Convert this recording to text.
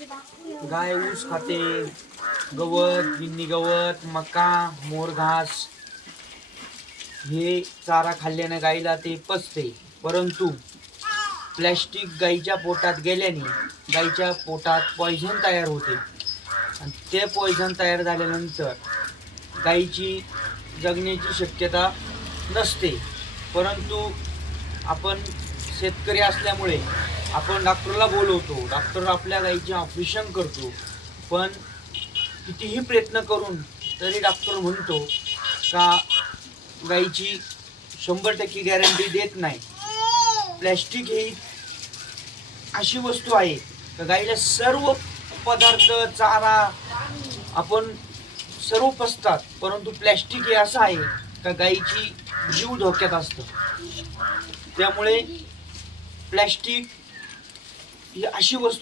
गाय ऊस खाते, गवत, गिन्नी गवत, मका, मोर घास हे चारा खाल्ल्याने गाईला ते पचते. परंतु प्लॅस्टिक गाईच्या पोटात गेल्याने गाईच्या पोटात पॉयझन तयार होते आणि ते पॉयझन तयार झाल्यानंतर गाईची जगण्याची शक्यता नसते. परंतु आपण शेतकरी असल्यामुळे आपण डॉक्टरला बोलवतो, डॉक्टर आपल्या गाईचे ऑपरेशन करतो. पण कितीही प्रयत्न करून तरी डॉक्टर म्हणतो का गाईची 100% गॅरंटी देत नाही. प्लॅस्टिक ही अशी वस्तू आहे तर गाईला सर्व पदार्थ चारा आपण सर्व पचतात, परंतु प्लॅस्टिक हे असं आहे का गाईची जीव धोक्यात असतं. त्यामुळे प्लॅस्टिक ही अशी वस्तू